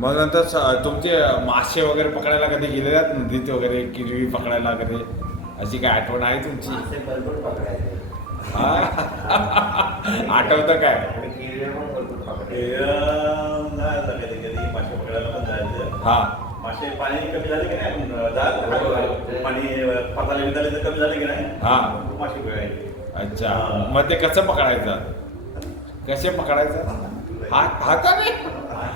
मग नंतर स- तुमचे मासे वगैरे पकडायला कधी गेलेले आहेत नदीत वगैरे किरवी पकडायला वगैरे? अशी काय आठवण आहे तुमची? मासे भरपूर पकडायचे. हा? आठवतं काय? आणि पण भरपूर पकडायचे. मासे पकडायला पण जायचं. हा. मासे पाणी कमी झाले की नाही पाणी पाताले विधाले तर कमी झाले की नाही? हा. मासे पकडायचे. अच्छा. मग ते कसं पकडायचं? कसे पकडायचं? हात हाताने?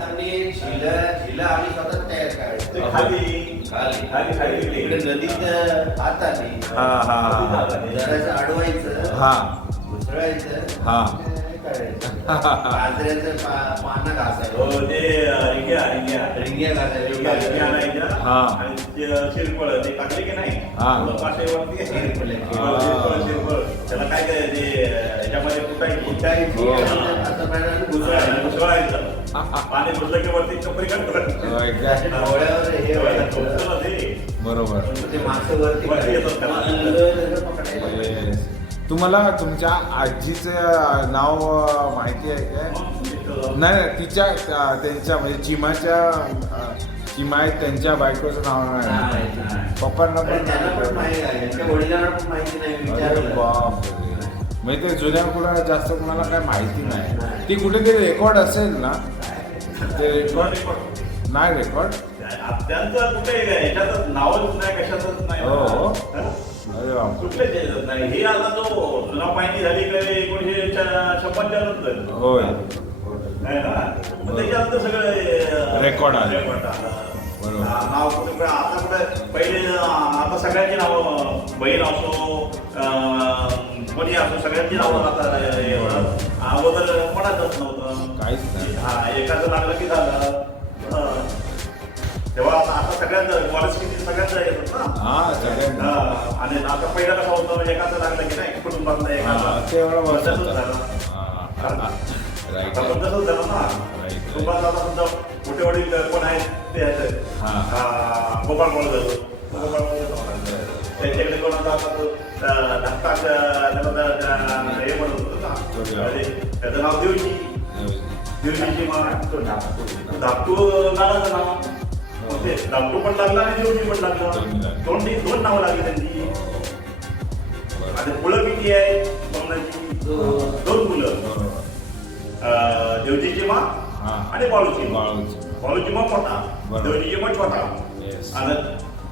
हाताने शिला शिला आम्ही स्वतः तयार करायचो. ते खाली खाली. खाली खाली. इकडे नदीत हाताने हा हा हा. जरासं अडवायचं हा. घुसळायचं हा. हे करायचं गाजऱ्याचं पा- पानं घासायचं. हो ते रिंग्या रिंग्या. रिंग्या रिंग्या आणायच्या. हा. आणि ते शिरपळ. ते टाकले की नाही? हा. शिरपळ. त्याला काय काय ते याच्यामध्ये कुटायची कुटायची हो. आणि असं पाण्याने घुसळायचं घुसळायचं. घुसळायचं पाणी की वरती कपडे हे. बरोबर. तुम्हाला तुमच्या आजीचं नाव माहिती आहे काय? नाही तिच्या त्या- त्यांच्या म्हणजे चिमाच्या चिमा त्यांच्या बायकोचं नाव नाही. पप्पांना पण माहिती बाप म्हणजे ते जुन्या कुणाला जास्त कुणाला काय माहिती नाही. नाही. ती कुठेतरी रेकॉर्ड असेल ना ते रेकॉर्ड रेकॉर्ड. नाही रेकॉर्ड त्यांचं कुठे याच्यातच नावच नाही कशातच नाही. हो, हो. अरे याच्यात नाही? हे आता तो जुना पाहिजे झाली काय? एकोणीशे शंभरच्या नंतर. होय. त्याच्यानंतर सगळं रेकॉर्ड आलं. नाव कुठे पण आता कुठे पहिले आता सगळ्यांची नावं बहीण असो कोणी असो सगळ्यांची आता होतं. अगोदर कोणाचंच नव्हतं. काहीच नाही. हा एकाचं लागलं की झालं. तेव्हा आता सगळ्यांचं कॉलेज किती सगळ्यांचं येतात ना? सगळ्यांना आणि आता पहिलं कसं होतं म्हणजे एकाचं लागलं की नाही कुटुंबातलं एकाचं. तसंच. झालं. हा, ना. कुटुंबात आता समजा मोठे वडील कोण आहेत ते आहेत. गोपाळ गोपाळ त्यांच्याकडे कोण आता आता हे म्हणत होतं ना अरे, त्याचं नाव देवजी देवजीची. धाकटू नावाचं नाव मग ते धाकटू पण लागला आणि देवजी पण लागलं लागले. दोन दोन नावं लागली त्यांची आता मुलं किती आहे बमणाची दोन. मुलं देवजीची मा हा. आणि बाळूची. बाळूची. मा मोठा. देवजीची मा छोटा. आणि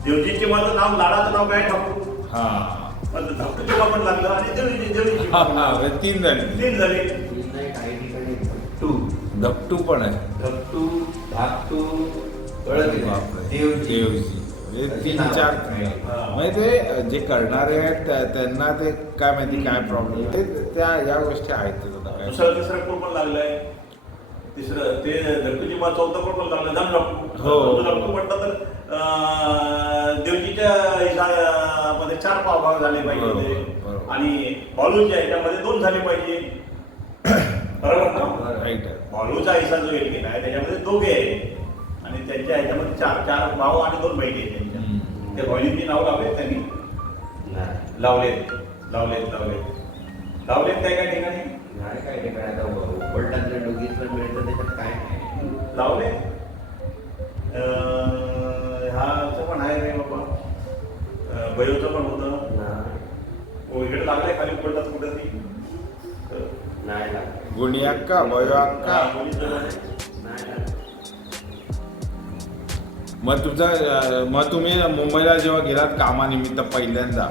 देवजीची माचं नाव लाडाचं नाव काय ठाकू हा पण लागलं आणि हा. हा, म्हणजे तीन झाले. तीन झाले. नाही, काही ठिकाणी भट्टू धपटू पण आहे. धपटू धाकटू. देवजी. देवजी. म्हणजे तीन. चार. म्हणजे ते जे करणारे आहेत त्या- त्यांना ते काय माहिती काय प्रॉब्लेम ते त्या या गोष्टी आहेत दुसरं तिसरं कोण पण लागलंय. तिसरं ते धरतूची मा चौथं कोण पण लागलं. जाम डॉक्टर हो. डॉक्टर म्हटलं तर देवजीच्या हिशा- मध्ये चार पाव भाग झाले पाहिजे बरोबर. आणि बालूच्या ह्याच्यामध्ये दोन झाले पाहिजे. बरोबर ना? राईट बालूचा हिस्सा जो एक केला आहे त्याच्यामध्ये दोघे आहे. आणि त्यांच्या ह्याच्यामध्ये चार चार भाऊ आणि दोन बहिणी आहेत त्यांच्या. हम्म. त्या बहिणींची नाव लावलेत त्यांनी? नाही. लावलेत. लावलेत लावलेत. लावलेत काय काय ठिकाणी? नाही काही ठिकाणी आता उपलटातल्या डोगीतलं मिळतं त्याच्यात काय नाही. लावले अं, पण आहे रे बाबा. बयोचं पण होतं. नाही. हो इकडे लागले खाली पडतात कुठं ती नाही. गुणी अक्का बयो अक्का हा. मग तुझा अं, मग तुम्ही मुंबईला जेव्हा गेलात कामानिमित्त पहिल्यांदा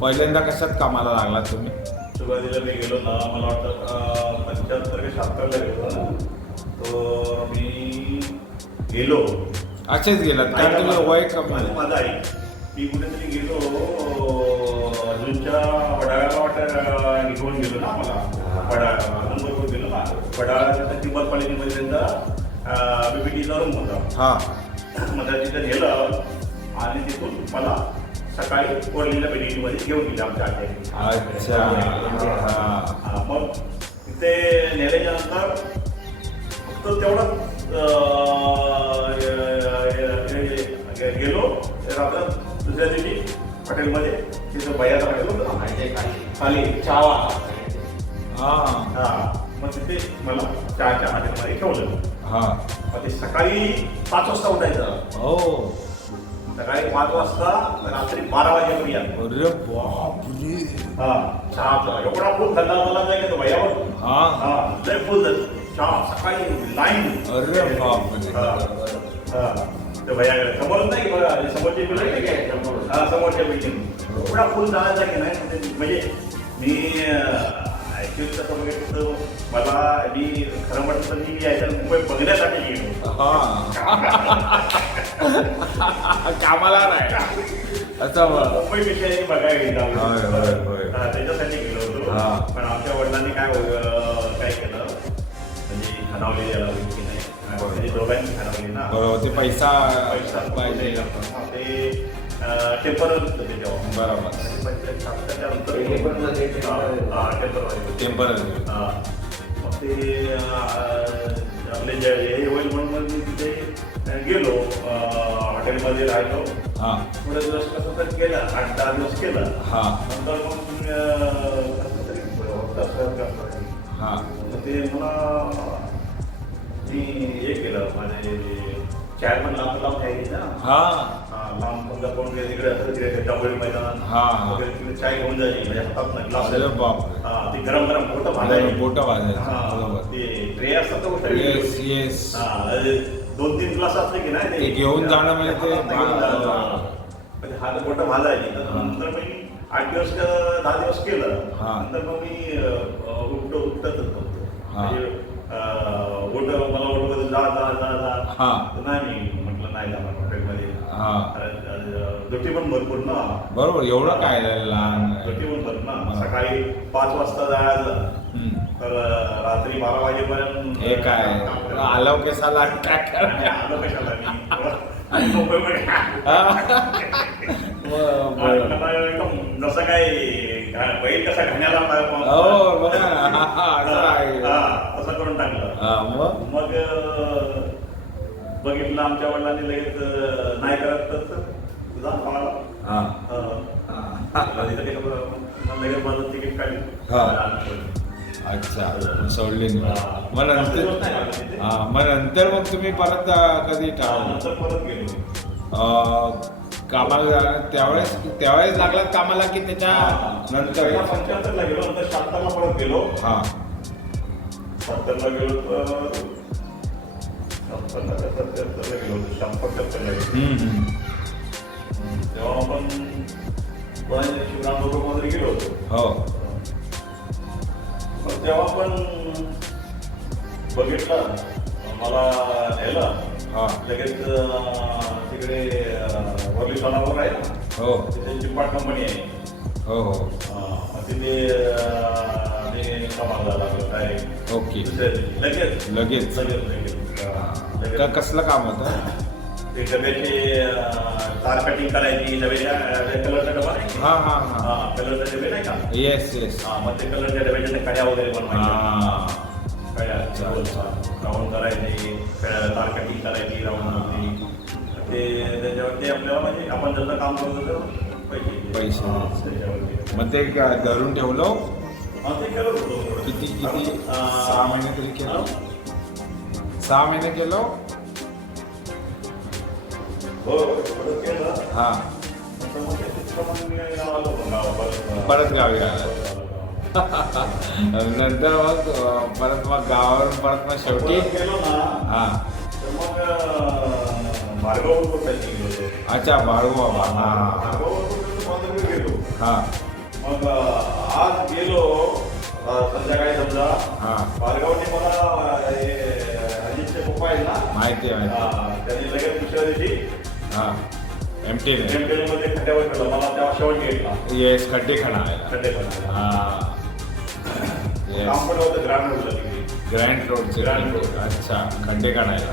पहिल्यांदा कशात कामाला लागलात तुम्ही? सुरुवातीला मी गेलो ना मला वाटतं पंच्याहत्तर शहात्तरला गेलो ना तो मी गेलो. असेच गेलात कारण तुझं वय कमी माझं आई. मी कुठेतरी गेलो अजूनच्या वडाळ्याला वाटतं निघून गेलो ना मला वडाळा अजून गेलो ना. वडाळ्याच्या तिंबर कॉलेजमध्ये त्यांचा बीबीटीचा रूम होता. हा. मग तिथे नेलं आणि तिथून मला सकाळी वडलेल्या बिल्डिंगमध्ये घेऊन गेले आमच्या आजी अच्छा. मग तिथे नेल्याच्या नंतर फक्त तेवढं गेलो रात्र दुसऱ्या दिवशी हॉटेलमध्ये तिथं भैयाचा हॉटेल खाली. चावा हा. मग तिथे मला चहाच्या हॉटेलमध्ये ठेवलं. हा. मग ते सकाळी पाच वाजता उठायचं. हो. सकाळी पाच वाजता रात्री बारा वाजेपर्यंत अरे बापरे. हा. चहाचा एवढा फुल धंदा मला नाही का तो भैयावर? हा. हा. लय फुल धंदा. सकाळी लाईन अरे समोरच बघा समोरची बिल्डिंग. हा समोरच्या बिल्डिंग एवढा फुल झाला की नाही? म्हणजे- म्हणजे मी ऍक्च्युली तसं तर मला मी खरं म्हटलं तर मी यायच्या मुंबई बघण्यासाठी गेलो. हा. कामाला नाही. असं. मुंबई विषयाने बघायला गेलो. हा, त्याच्यासाठी गेलो होतो. पण आमच्या वडिलांनी काय याला की नाही म्हणजे दोघांनी खानावली ना. बरोबर ते पैसा पैसा पाहिजे. ते टेम्परर होतं ते तेव्हा बरोबर. टेंपररी हा. मग ते आपले जे हे होईल म्हणून मग तिथे गेलो. हॉटेलमध्ये राहिलो. हा. थोडे दिवस कसं तर केलं. आठ दहा दिवस केलं. हा. नंतर मग कसं तरी होतं. हा. ते मला मी हे केलं माझे चेअरमन लांब लांब घ्यायचे ना हा हा, लांब समजा कोण गेलं तिकडे असं तिकडे डबल मैदान हा. वगैरे तिकडे चाय घेऊन जायची म्हणजे हातात नाही ग्लास अरे बापरे. हा ते गरम गरम पोट भाजायची बोटं भाजायची, हा, बरोबर. ते ट्रे असतात तर गोष्ट येस येस हा अरे, दोन तीन ग्लास असले की नाही ते घेऊन जाणं म्हणजे ते- हातात घेऊन जाणं. हा. म्हणजे तर हा. नंतर मी आठ दिवस का दहा दिवस केलं हा. नंतर मग मी होतो हा. म्हणजे जा जा जा जा. हा. तर नाही मी म्हटलं नाही जाणार हॉटेलमध्ये. हा. पण भरपूर ना. बरोबर एवढं काय लहान दुटी पण भरपूर ना. सकाळी पाच वाजता जायचं. हम्म. तर रात्री बारा वाजेपर्यंत हे काय. आलो केसाला काय आलो कशाला मी आणि मुंबईमध्ये जसं काय बैल कसा घाण्याला हो तसं करून टाकलं. मग? बघितलं आमच्या वडिलांनी लगेच नाही करत तर जा मला. हा. लगेच माझं तिकीट काढली. अच्छा सोडली. मग नंतर. हा मग नंतर मग तुम्ही परत कधी नंतर परत गेलो. कामाला त्यावेळेस त्यावेळेस लागलात कामाला की त्याच्या नंतर? पंच्याहत्तरला गेलो नंतर शहात्तरला परत गेलो. हा. शहात्तरला गेलो तर शहात्तरला का सत्याहत्तरला गेलो होतो गेलो. हम्म. तेव्हा आपण कोणाच्या शिवराममध्ये गेलो होतो. हो. मग तेव्हा पण बघितलं मला नेलं लगेच तिकडे वरली सोनावर आहे ना? हो. तिथे चिंपाट कंपनी आहे. हो हो. तिथे ओके. लगेच. लगेच. लगेच लगेच. का. कसलं काम होतं? ते डब्याचे तार कटिंग करायची डब्याच्या कलरचा डबा नाही? हा हा हा. कलरचे डबे नाही का? येस येस हा मग ते कलरच्या डब्याच्या कड्या वगैरे बनवायच्या. कड्या राऊंड करायची. कड्या तार कटिंग करायची राऊंड ते त्याच्यावरती आपल्याला म्हणजे आपण जसं काम करत होतो पैसे. पैसे. मग ते धरून ठेवलं? ते होतो थोडं. किती किती? सहा महिने तरी केलं. सहा महिने केलं? हो केलं. हा. ते. परत गावी आला. नंतर मग परत मग गावावरून परत मग शेवटी हा. अच्छा बाळू बाबा हा हा. मग आज गेलो संध्याकाळी समजा हा. भार्गवने मला हे अजितचे पप्पा आहेत ना माहिती आहे त्यांनी लगेच दुसऱ्या दिवशी हा. एम टी मध्ये खड्ड्यावर मला तेव्हा शेवट घेतला येस खड्डे खाणार खड्डे खाण्याला. हा. पण होतं ग्राउंड रोडला तिकडे. ग्रँड रोडचे Grand road. अच्छा खड्डे काढायला.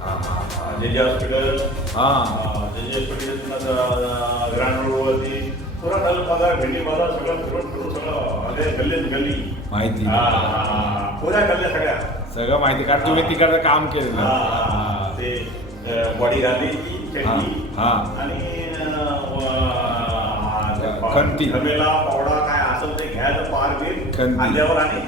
हा हा जे जे हॉस्पिटल हा. जे जे हॉस्पिटल ग्राउंड रोडवरती पुरा झालं बाजार भेंडी बाजार सगळं फिरून फिरून सगळं अरे गल्लीत गल्ली. माहिती. हा, हा, हा. पुऱ्या गल्ल्या सगळ्या. सगळं माहिती. कारण तुम्ही तिकडचं काम केलं हा, ते बॉडी घालायची चटणी. हा, हा. आणि अं, पा- खंती. खमेला पावडा खांद्यावर आणि?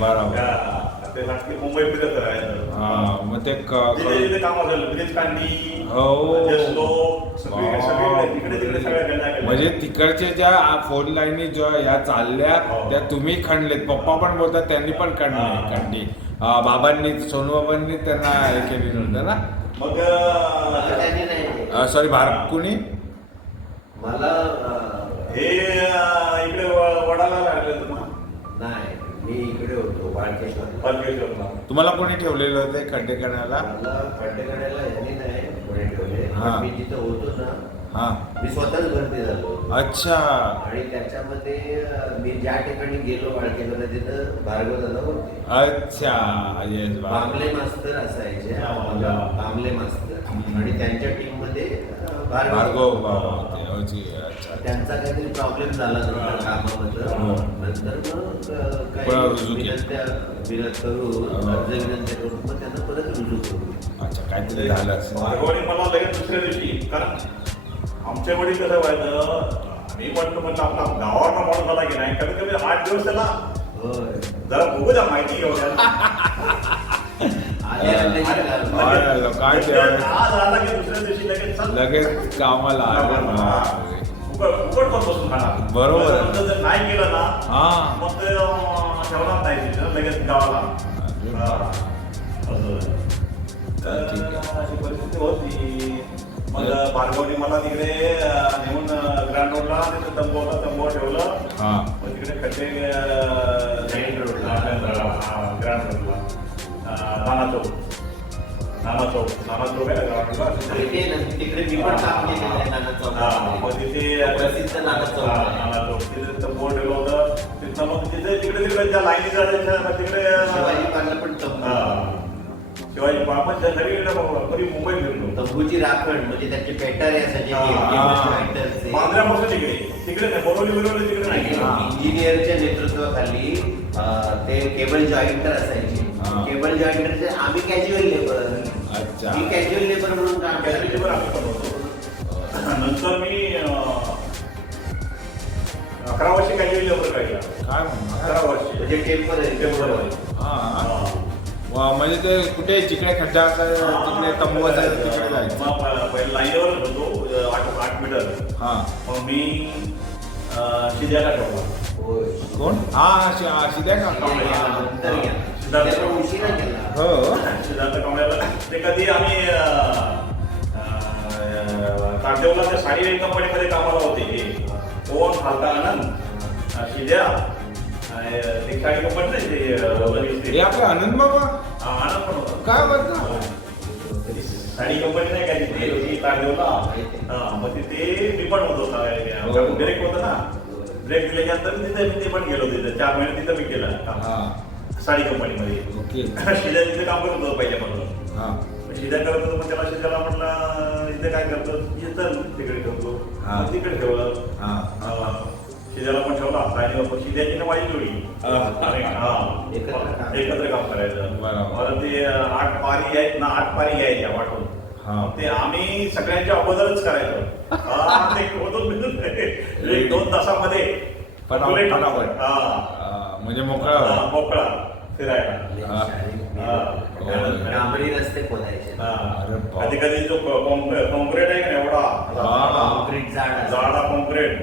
बरोबर. हा, ते सांगते मुंबई फिरत राहायचं हा मग ते क- जिथे क- जिथे काम झालं ब्रिज कांडी हो. जसलो सगळीकडे सगळीकडे तिकडे तिकडे सगळ्या गल्ल्या केल्या. म्हणजे तिकडच्या ज्या फोन लाईनी ज्या या चालल्या हो. त्या तुम्ही खणलेत. पप्पा पण बोलतात त्यांनी पण हा. खणली खंडी. अं, बाबांनी सोनूबाबांनी त्यांना हे केली नव्हतं ना? मग मला अं, त्यांनी नाही. अं, सॉरी भारत कुणी? मला अं, हे इकडे वडाला लागले ना? नाही मी इकडे होतो पालकेश्वरला तुम्हाला कोणी ठेवलेलं होते खड्डे करण्याला मला यांनी नाही कोणी ठेवले. हा. मी जिथं होतो ना हा. मी स्वतःच भरती झालो. अच्छा. आणि त्याच्यामध्ये अं, मी ज्या ठिकाणी गेलो बाळकेश्वरला तिथं भार्गव दादा होते. अच्छा. येस बा. बांबले मास्तर असायचे. हा, हा. बांबले मास्तर. आणि त्यांच्या टीममध्ये अं, भार्गव होते हो त्यांचा काहीतरी प्रॉब्लेम झाला नंतर. कामाबद्दल नंतर मग अं, परत काही रुजू केलं. विनंत्या विनंत करून. अर्ज विनंत्या करून मग त्यांना परत रुजू करू अच्छा काहीतरी झालं भार्गवानी मला लगेच दुसऱ्या दिवशी कारण आमच्या वडील कसं व्हायचं मी म्हणतो म्हणलं आपला गावाला म्हणून मला की नाही कमीत कमी आठ दिवस त्याला जरा बघू द्या माहिती घेऊ द्या आले आले की झालं. काय झालं? काय म्हणजे? आज आला की दुसऱ्या दिवशी लगेच कामाला आलं पण बसून खाणार. बरोबर आहे. नंतर जर नाही केलं ना हा. मग ते अं, ठेवणार नाही तिथं, लगेच गावाला. अरे हा. असं. तर ठीक आहे. अशी परिस्थिती होती. मग भार्गवनी मला तिकडे अं, नेऊन ग्रँड रोडला तिथे तंबूला तंबू ठेवलं. हा. मग तिकडे खड्डे ग्रँड रोडला चौक नाना चौक आहे ना तिथे ना, तिकडे मी पण काम केलेलं आहे नाना हा, मग चौकामध्ये. तिथे प्रसिद्ध नाना चौक हा, आहे. नाना चौक तिथे तंबू ठेवलं होतं तिथनं मग तिथे तिकडे तिकडे ज्या लाईनी जायच्या तिकडे शिवाजी पार्कला पण तंबू. हा. शिवाजी बाबा सगळीकडे कधी मुंबई फिरलो तंबूची राखण म्हणजे त्याचे पेटारे. मांजऱ्यापासून तिकडे तिकडे नाही बोरवली बिरवली तिकडे नाही. इंजिनियरच्या नेतृत्वाखाली अं, ते केबल जॉईंटर असायचे हा. केबल जॉईंटरचे आम्ही कॅज्युअल लेबर अच्छा. मी कॅज्युअल लेबर म्हणून काम आम्ही नंतर मी अं, अकरा वर्ष कॅज्युअल लेबर काढला काय अकरा वर्ष. म्हणजे टेंपररी टेंपररी. हा. वा, म्हणजे ते कुठे जिकडे खड्डा असायचा तिकडे तंबू असायचा तिकडे जायचं. लाईनीवरच होतो आठ आठ मीटर हा. मग मी अं, शिद्याला ठेवला. कोण हा शि- हा, शिद्या का हा. सिद्धार्थ. कांबळेला ते कधी आम्ही तांडेवला त्या साडी कंपनीमध्ये कामाला होते. कोण खालता आनंद शिद्या ते साडी कंपनी नाही ते. आपलं आनंद बाबा आनंद पण होता काय म्हणता? साडी कंपनी नाही काय तिथे होती तांडेवला मग तिथे मी पण होतो. ब्रेक होता ना ब्रेक दिल्यानंतर तिथे मी ते पण गेलो तिथे चार महिने तिथं मी केलं काम. हा साडी कंपनीमध्ये ओके शिद्या तिथे काम करत होतो पहिल्यापासून हा शिद्या करत होतो मग त्याला शिद्याला म्हटलं इथे काय करतो इथं तिकडे ठेवतो हा. तिकडे ठेवलं. शिद्याला पण ठेवला आणि मग शिद्याची ना माझी जोडी. एकत्र काम. करायचं. परत ते आठ पारी आहेत ना आठ पारी यायच्या वाटून ते आम्ही सगळ्यांच्या अगोदरच करायचो. एक दोन तासामध्ये. म्हणजे मोकळा. हा. मोकळा. फिरायला. हा. हा. डांबरी रस्ते खोदायचे हा. कधी कधी जो कॉन्क्रीट कॉन्क्रीट आहे का एवढा. कॉन्क्रीट जाड. जाडा कॉन्क्रीट.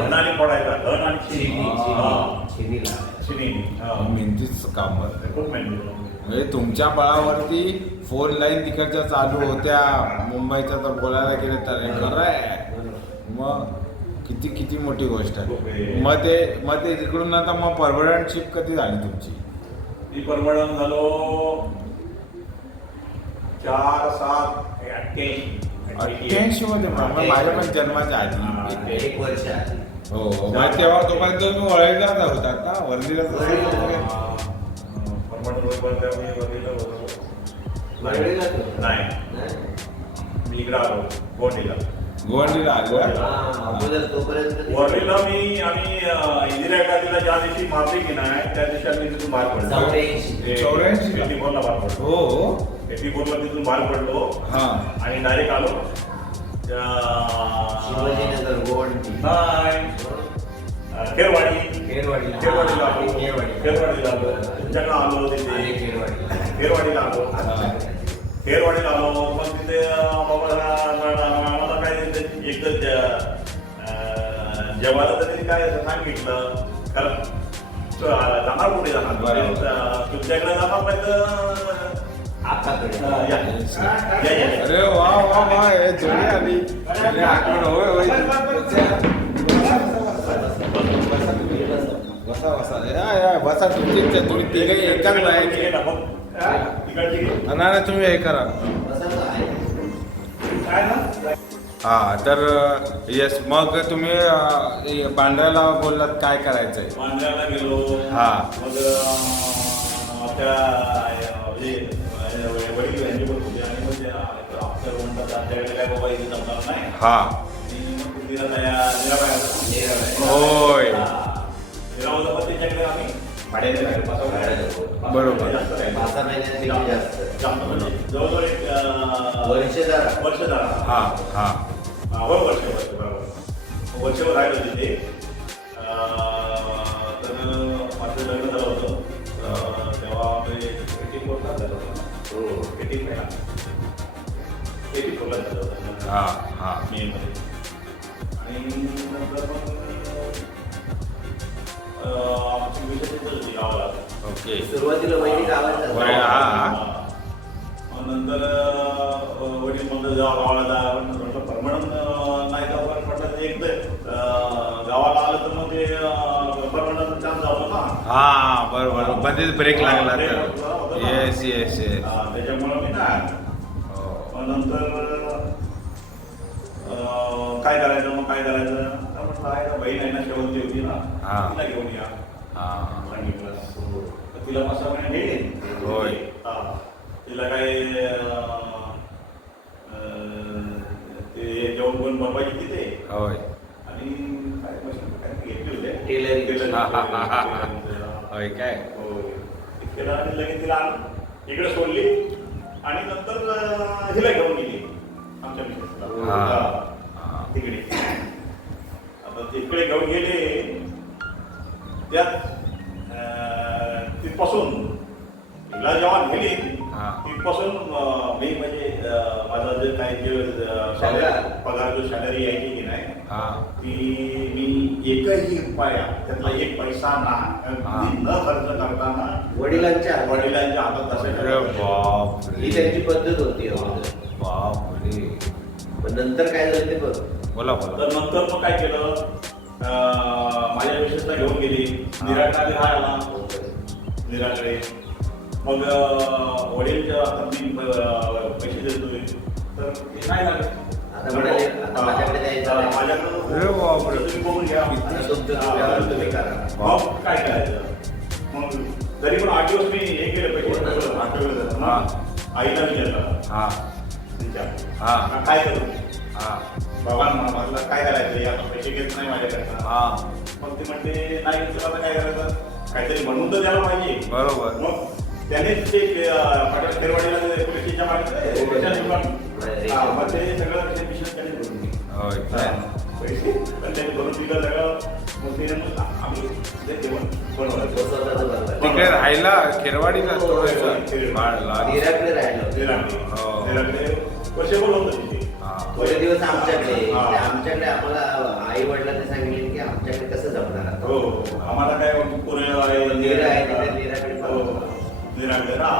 घन आणि पडायचा घन आणि चिनी चिनी. हा. चिनी हा. मेहनतीच काम करते. खूप मेहनती म्हणजे तुमच्या बळावरती फोन लाईन तिकडच्या चालू होत्या. मुंबईच्या तर बोलायला गेलं तर हे खरं आहे. मग किती किती मोठी गोष्ट आहे. मग ते मग ते तिकडून आता मग परमनंट शिप कधी झाली तुमची? ती परमडन झालो चार सात अठ्ठ्याऐंशी. मध्ये माझ्या पण जन्माच्या आधी. एक वर्ष हो हो. मग तेव्हा तोपर्यंत तुम्ही वळीला जात होतात ना वर्धीला परमडन रोडपर्यंत मी वरळीला होतो. नाही. नाही? मी इकडे आलो गोंडीला. गोवंडीला आलो वरळीला मी आम्ही इंदिरा गांधीला ज्या दिवशी मारली की नाही त्या दिवशी आम्ही तिथून बाहेर पडलो. चौऱ्याऐंशी. एटी फोरला बाहेर पडलो. हो हो. एटी फोरला तिथून बाहेर पडलो. हा. आणि डायरेक्ट आलो. त्या- शिवाजीनगर गोवंडी नाही अं, खेरवाडी खेरवाडीला. खेरवाडीला आलो खेरवाडीला. खेरवाडीला आलो तुमच्याकडे आलो आणि तिथे खेरवाडीला. खेरवाडीला आलो खेरवाडीला आलो मग तिथे अं, बाबा जरा मला काय तिथे एक तर त्या, अं, जेवायला तरी काय असं सांगितलं कारण तो, अं, जाणार कुठे जाणार बरोबर. अं, तुमच्याकडे जाणार नाही तर आखाकडे. अं, या. या, या, या. अरे वा वा वा हे जोडी आली अरे आठवण होय होय या या तुमची. तुम्ही तिघे एकाच. नाही हे करा हा तर येस मग तुम्ही हे बांद्र्याला बोललात काय करायचंय मांडव्याला गेलो हा. मग त्या अं, म्हणजे अं, वडील यांची पण होते आणि मग त्या अक्षर म्हणतात आमच्याकडे काय बाबा इथे जमणार नाही हा तिला त्या. होय त्याच्याकडे आम्ही भाड्याने राहिलो. पाच सहा भाड्याने. पाच बरोबर. जास्त राहिलो. पाच सहा महिन्यांपेक्षा जास्त. जास्त म्हणजे जवळजवळ एक अं, वर्ष जरा. वर्ष झाला हा हा हा, हो वर्ष वर्ष बरोबर वर्षभर राहिलो तिथे अं, तर माझं लग्न झालं होतं अं, तेव्हा मी एटी फोरला झालं होतं हो. एटी फायला एटी फोरला झालं होतं हा हा मे मध्ये आणि नंतर मग अं, आमची विषय तिथं होती गावाला ओके सुरुवातीला हा. मग नंतर अं, वडील म्हणलं जेव्हा गावाला जा. म्हटलं परमनंट नाही जाऊ पण म्हटलं ते एक तर अं, गावाला आलं तर मग ते परमनंट चान्स जातो ना हा बरोबर. मध्ये ब्रेक लागला तर. येस येस येस हा, त्याच्यामुळं मी नाही. आलो. मग नंतर काय करायचं मग काय करायचं म्हटलं आहे ना बहीण आहे ना शेवंती होती ना हा. तिला घेऊन या हा सांगितलं तर तिला पाच सहा महिने नेले होय. हा. तिला काय अं, अं, ते जेवण पण बनवायची तिथे होय आणि काय मशीन काय घेतली होते Tailoring. Tailoring, हा, हा, हा, हा. tailoring. होय काय होय. तिला आणि लगेच तिला आणून इकडे सोडली आणि नंतर अं, हिला घेऊन गेली आमच्या मिसेसला. हा. हा. तिकडे आता तिकडे घेऊन गेले त्यात तिथपासून हिला जेव्हा गेली हा. तिथपासून मी म्हणजे माझा जे काही जे पगार. जो सॅलरी यायची की नाही हा ती मी एकही रुपया त्यातला एक पैसा ना न खर्च करताना वडिलांच्या. वडिलांच्या हातात तसे ही त्यांची पद्धत होती. बाप रे पण नंतर काय झालं ते बघ बोला बोला. तर नंतर मग काय केलं? अं, माझ्या मिसेसला घेऊन गेली. निराकडे राहायला निराकडे. मग वडील मी पैसे देतोय तर ते नाही झाले. आता म्हणाले, आता माझ्याकडे हा, बघून घ्या. आलं. मग काय करायचं? मग तरी पण आठ दिवस मी हे केलं पैसे. आठ दिवस हा. आईला विचारलं हा. हा. "हा, काय करू? हा. बाबा म्हटलं काय करायचं? आता पैसे घेत नाही माझ्याकडनं. हा. मग ते म्हणते नाही तुला आता काय करायचं? काहीतरी म्हणून तर द्यायला पाहिजे. बरोबर. मग त्याने ते पाटील खेरवाडीला ते पोलिसच्या मागे हो. दुकान. हा, मग ते सगळं ते पिशव्या त्याने भरून दिली. होय काय पैसे? पण त्यांनी भरून दिलं सगळं. मग ते मग आम्ही ते जेवण बनवलं तो स्वतःचं बनवायचं. तिकडे राहायला खेरवाडीला थोडंसं बाळला. निराकडे राहिलो. हो. वर्षभर होतं तिथे? हा थोडे दिवस आमच्याकडे हा. आमच्याकडे आम्हाला आई वडिलांनी सांगितले की आमच्याकडे कसं जमणार आता? हो आम्हाला काय पुणे आहे नीरा आहे, तिथे नीराकडे हो. पण. नीराकडे ना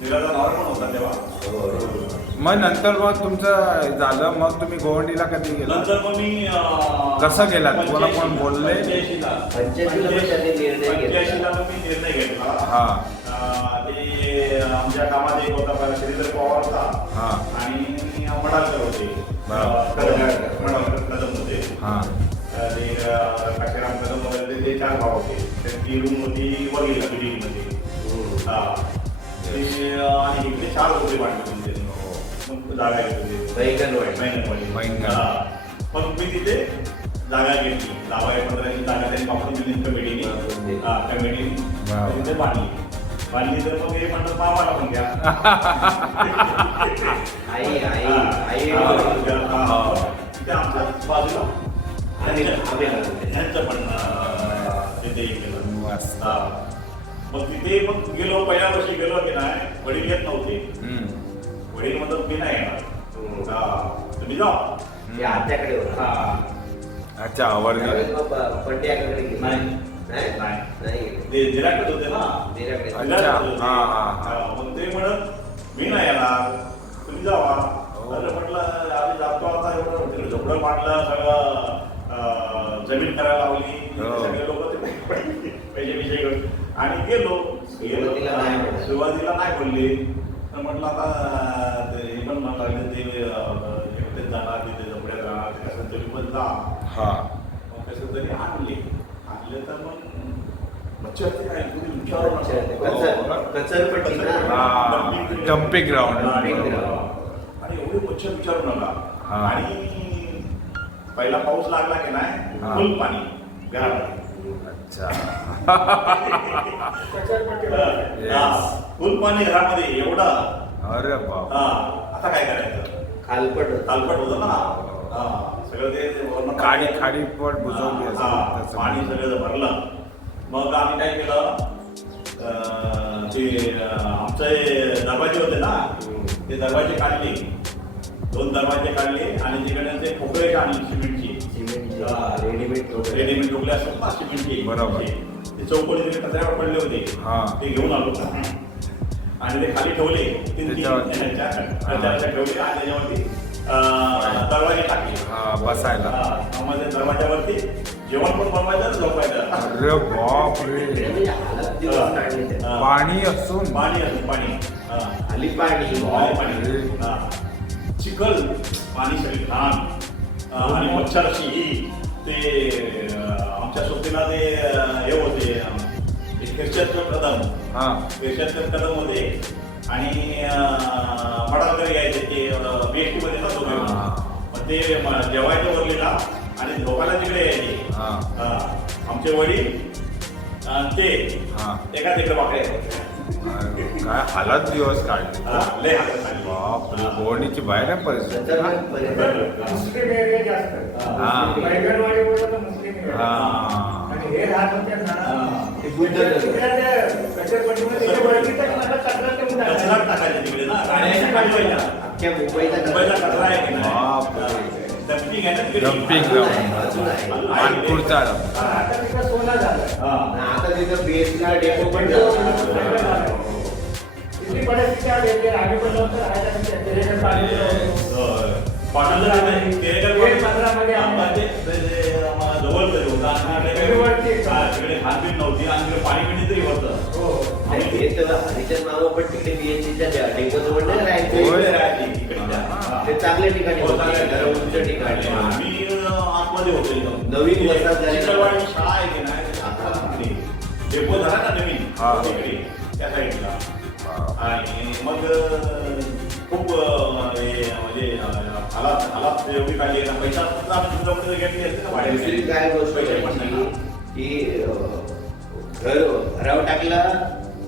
नीराचा नवरा पण होता तेव्हा हो. मग नंतर मग तुमचं झालं मग तुम्ही गोवंडीला कधी गेला नंतर मग मी अं, कसं गेलात? तुम्हाला कोण 85 बोलले? 85 ला. पंच्याऐंशीला पण त्यांनी निर्णय घेतला. 85 ला मग मी निर्णय घेतला हा अं, ते आमच्या कामात एक होता श्रीधर पवार होता हा आणि मडालकर. अं, कदम होते हा अं, काशीराम कदम वगैरे ते चार भाव होते त्यांची रूम होती वगैरे बिल्डिंगमध्ये हम्म. हा आणि इकडे चार होते वाटले म्हणजे मग जागा घेत होते पैगणवाडी. महिन्यामध्ये. महिन्यात. हा. मग मी तिथे जागा घेतली दहा पंधराची जागा त्यांनी वापरून दिली. कमिटीने हा कमिटीने. तिथे बांधली बांधली तर मग हे म्हणतात मामाला पण घ्या आई आई. आई. तिथे आमच्या बाजूला. त्यांचं पण अं, ते जास्त हा. मग तिथे मग गेलो पहिल्या वर्षी गेलो की नाही वडील येत नव्हते हम्म. वडील म्हणतात मी नाही येणार हा, तुम्ही जा ते आत्याकडे होता हा अच्छा प- पंड्याकडे गेले. नाही. नाही नाही. नाही गेले. ते जिराकडे होते ना. जिराकडे. हा, हा, हा. हा, मग ते म्हणत मी नाही येणार तुम्ही जावा. अरे म्हटलं आम्ही जातो आता एवढं तिकडे झोपडं मांडलं सगळं जमीन करायला लावली. हो. सगळे लोक ते पैसे घेऊन. आणि गेलो. सुरुवातीला नाही म्हणले. सुरुवातीला नाही बोलले. तर म्हटलं आता ते हे पण लागले ते एकटेच जाणार तिथे झोपड्यात राहणार ते कसं तरी पण जा हा. मग कसं तरी आणले. आणले तर मग हा. Dumping ground. आणि एवढे मच्छर विचारू नका हा. आणि पहिला पाऊस लागला की नाही हा. फुल पाणी घरामध्ये अच्छा हा. फुल पाणी घरामध्ये एवढं अरे बाप हा, आता काय करायचं खालपट होतं. तालपट होतं ना हा, सगळं ते खाडी खाडी पण बुजवली पाणी. सगळं भरलं मग आम्ही काय केलं अं, ते आमचे दरवाजे होते ना ते दरवाजे काढले. दोन दरवाजे काढले आणि तिकडे ते ठोकळे आणले सिमेंटची. रेडीमेड. रेडीमेड ठोकले असतात ना सिमेंटची. बरोबर. ते चौकोनी तिकडे कचऱ्यावर पडले होते. हा. ते घेऊन आलो. आणि ते खाली ठेवले. तीन ठेवले आणि त्याच्यावरती अं, दरवाजे टाकले. बसायला. दरवाजावरती जेवण पण बनवायचं झोपायचं. अरे बाप रे. पाणी असून. पाणी असं पाणी. हा. खाली पाणी पाणी. पाणी हा. चिखल पाणी सगळी घाण. हा, आणि मच्छर अशी ही ते अं, आमच्या सोबतीला ते अं, हे होते अं, ख्रिश्चन कदम हा. ख्रिश्चन कदम होते आणि मडावकर यायचे ते बीएसटी मध्ये दोघे हा. मग ते म- जेवायचे वरलीला आणि झोपायला तिकडे यायचे. हा. हा. आमचे वडील आणि ते हा एका तिकडे वाकडे अरे, काय हालत दिवस काढले हा, लय झाली. बाप रे बोर्डीची बाहेर आहे परिस्थिती खतरनाक परिस्थिती. मुस्लिम एरिया जास्त हा. बैगनवाडी बोललं तर मुस्लिम एरिया हा आणि हे राहत होते ना हा. ते. कचरपट्टीमध्ये ते. टाकायचे तिकडे राहण्याची. अख्ख्या मुंबईचा मुंबईचा कचरा. अजून आहे. नागपूरचा हा. आता तिथं हा. डेपो पण डेपो हे जवळ तिकडे. हा, पाणी तिकडे बीएससीच्या डेपोजवळ नाही होय. राहायचे ते चांगल्या ठिकाणी हो, होते, चांगल्या जरा उंच ठिकाणी. आम्ही अं, आतमध्ये होतो. नवीन वसाहत झाली. चिखलवाडी शाळा आहे की नाही हा. तिकडे. डेपो झाला ना नवीन हा. तिकडे त्या साईडला हा. आणि मग अं, खूप अं, हे म्हणजे अं, हालात हालात एवढी काढली ना पैसा सुद्धा आम्ही दुसऱ्याकडे घेतली असते ना भाड्याने. दुसरी काय गोष्ट पैसे पण नाही. की अं, घर भराव टाकला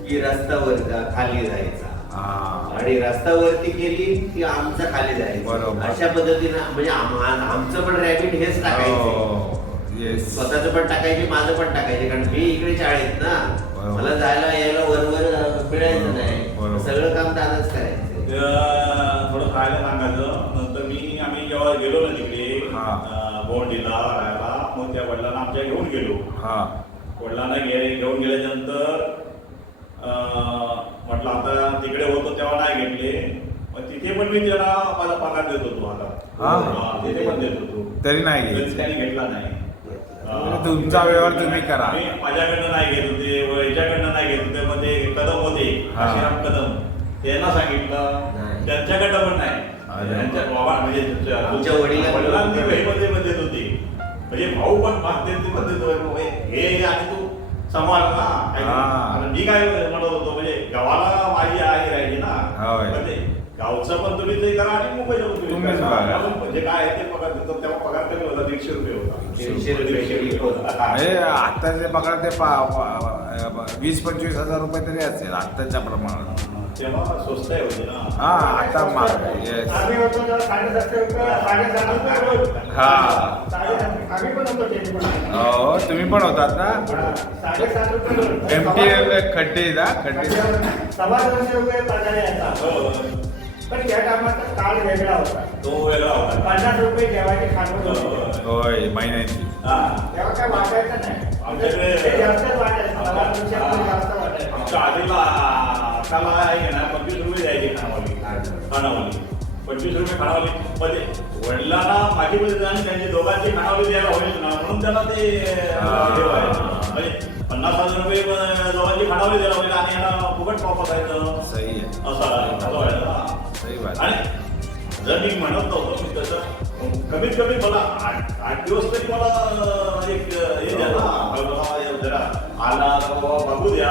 की रस्ता वर जा- खाली जायचा हा आणि रस्त्यावरती गेली की आमचा खाली जायचं. बरोबर. अशा पद्धतीनं म्हणजे आम- आमचं पण रॅबिट हेच टाकायचं. हो येस स्वतःचं पण टाकायचे माझं पण टाकायचे कारण मी इकडे शाळेत ना. बरोबर. मला जायला यायला वरवर मिळायचं नाही. सगळं काम दादाच करायचं. ते, थोडं खायला सांगायचं. नंतर मी आम्ही जेव्हा गेलो ना तिकडे हा. अं, गोंडीला राहायला मग त्या वडिलांना आमच्या घेऊन गेलो. हा. वडिलांना घे घेऊन गेल्यानंतर अं, म्हटलं आता तिकडे होतो तेव्हा नाही घेतले तिथे पण मी त्याला माझा पगार देत होतो आता तिथे पण देत होतो तरी नाही. त्याने घेतला नाही म्हणजे तुमचा व्यवहार तुम्ही करा. मी माझ्याकडनं नाही घेत होते व याच्याकडनं नाही घेत होते मग ते कदम होते. काशीराम कदम त्यांना सांगितलं. त्यांच्याकडनं पण नाही. त्यांच्या बाबा म्हणजे तुमच्या- वडिलांनी पण. वहीमध्ये देत होते म्हणजे भाऊ पण मागते ते पण देत होते. म्हणजे हे आणि तू ना हा. आता मी काय म्हणत होतो म्हणजे गावाला माझी आई राहिली ना होय. म्हणजे गावचं पण तुम्ही ते करा आणि मुंबईला पण तुम्ही तुम्हीच करा. बघा. म्हणजे काय आहे ते पगार देतो तेव्हा पगार कमी होता दीडशे रुपये होता दीडशे रुपये शेळी होता. हे आत्ताचे पगार ते पा- पा- वीस पंचवीस हजार रुपये तरी असेल आत्ताच्या प्रमाणात हा आता महाग येस. हा. हो तुम्ही पण होतात ना. एम टी खड्डे ना खड्डे. रुपये हो, पण या कामाचा काळ वेगळा होता. तो वेगळा होता. पन्नास रुपये जेवायची खाणं होती होय महिन्याची. हा. तेव्हा काय वाटायचं नाही. आमच्याकडे- जास्तच वाटायचं. आमच्या आधीला त्याला आहे ना पंचवीस रुपये द्यायची खानावली खानावली पंचवीस रुपये खानावली मध्ये वडिलांना माझी मध्ये आणि त्यांची दोघांची खानावली द्यायला होईल ना म्हणून त्यांना ते हा. हे. म्हणजे पन्नास हजार रुपये दोघांची खानावली द्यायला होईल आणि यांना फुकट पाव बसायचं सही आहे. असं आणि जर मी म्हणत नव्हतो मी तसं कमीत कमी मला आठ आठ दिवस तरी मला एक हे द्या जरा आला तर बाबा बघू द्या?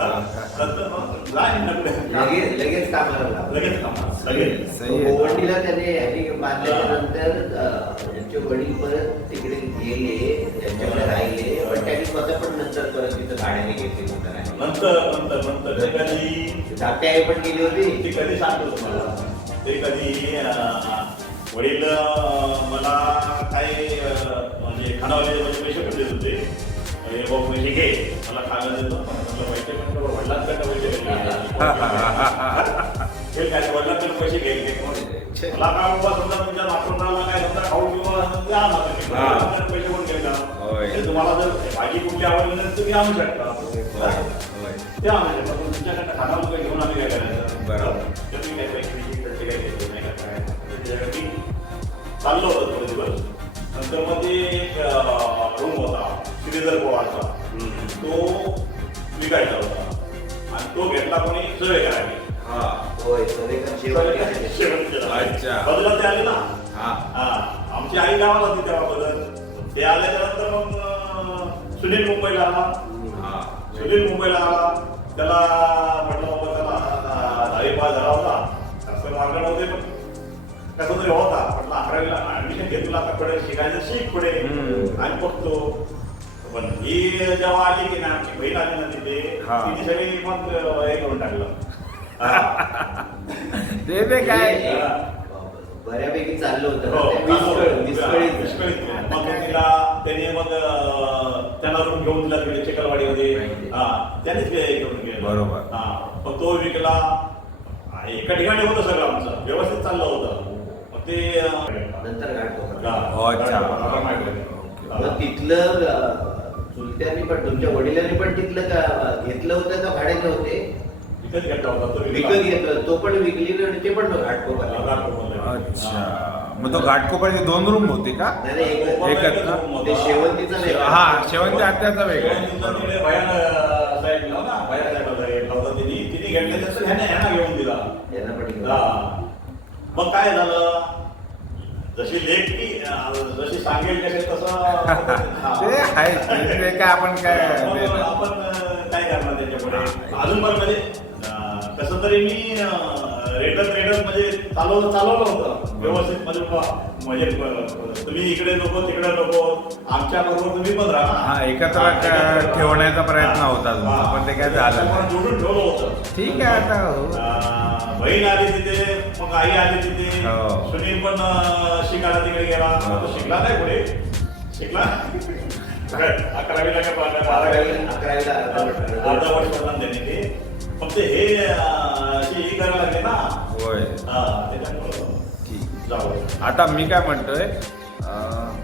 नंतर. लगेच लगेच कामाला. लगेच कामाला, लगेच सही आहे त्याने ह्यानी बांधल्याच्या नंतर अं, त्यांचे वडील परत तिकडे गेले त्यांच्याकडे राहिले पण त्यांनी स्वतः पण नंतर परत तिथं गाड्याने घेतली. नंतर नंतर नंतर ते कधी धाकटी आई पण गेली होती ते कधी सांगतो तुम्हाला ते कधी अं, वडील अं, मला काही अं, म्हणजे खानावले म्हणजे पैसे पण देत होते हे बघ पैसे घे. मला खायला देतो म्हटलं पैसे तो वडिलांकडनं पैसे घेतले हे काय वडिलांकडे पैसे घ्यायचे मला काय बाबा समजा तुमच्या नातवंडाला काय समजा खाऊ किंवा द्या ना तुम्ही. वडिलांकडे पैसे कोण घ्यायचा होय. तुम्हाला जर भाजी कुठली आवडली तर तुम्ही आणू शकता. ते आणू शकता पण तुमच्याकडे काही घेऊन आम्ही काय करायचं? बरोबर. तुम्ही काय पैसे काय नाही चाललो होतो थोडे दिवस. नंतर मग ते होता श्रीधर पवारचा तो विकायचा होता. आणि तो घेतला कोणी? सवय करायला हा. होय सगळेकडे शेवट केले. शेवट केला. अच्छा. बदला ते आले ना? हा. हा. आमची आई गावाला होती तेव्हा बदल. ते आल्याच्यानंतर मग सुनील मुंबईला आला. हा. सुनील मुंबईला आला. त्याला म्हटलं बाबा त्याला दहावी पास झाला होता. असं मागणं नव्हते पण कसं तरी होता. म्हटलं अकरावीला ऍडमिशन घेतलं तुला आता पुढे. शिकायचं शिक पुढे. आणि बघतो. पण ही जेव्हा आली की ना आमची बहीण आली ना तिथे हा. तिने सगळी मग हे करून टाकलं हा. ते ते काय हा. बऱ्यापैकी चाललं होतं हो, ना ते विस्कळ- विस्कळीत. विस्कळीत. मग तिला त्याने मग अं, त्यांना रूम घेऊन दिला तिकडे चिकलवाडीमध्ये हा त्यानेच हे करून गेलं बरोबर. हा मग तो विकला हा, एका ठिकाणी होतं सगळं आमचं व्यवस्थित चाललं होतं मग ते अं, नंतर हा, हो. मग हा. तिथलं अं, चुलत्यांनी पण तुमच्या वडिलांनी पण तिथलं का घेतलं होतं का भाड्याने होते विकत घेतला होता तो. विकत घेतलं तो पण विकली आणि ते पण घाटकोपर हा. अच्छा हा. मग तो घाटकोपरचे दोन रूम होते का नाही एक- एकच ना? ते शेवंतीचं. हा शेवंती आत्याचा वेगळा घेऊन दिला यांना पण घेऊन. हा. मग काय झालं जशी लेख की अं, जशी सांगेल तसं हा. ते आहे ते- ते काय आपण काय आपण काय करणार त्याच्यापुढे? अजून पण म्हणजे कसं तरी मी रेटत रेटत म्हणजे चालवलं चालवलं होतं. व्यवस्थित म्हणजे म्हणजे तुम्ही इकडे नको तिकडे नको आमच्या बरोबर तुम्ही पण राहा. हा, एकत्र ठेवण्याचा प्रयत्न होता. पण ते काय झालं जोडून ठेवलं होतं. ठीक आहे आता हो. बहीण आली तिथे मग आई आली तिथे हो. सुनील पण अं, शिकायला तिकडे गेला. हो. तो शिकला नाही पुढे. शिकला? काय, अकरावीला काय बारा- अकरावी- बारावीला अकरावीला अर्धा वर्ष. अर्धा वर्ष पडला त्याने ते. फक्त हे अं, अशी हे करायला लागले ना. होय. हा, त्याच्यामुळं ठीक. जावं आता मी काय म्हणतोय अं,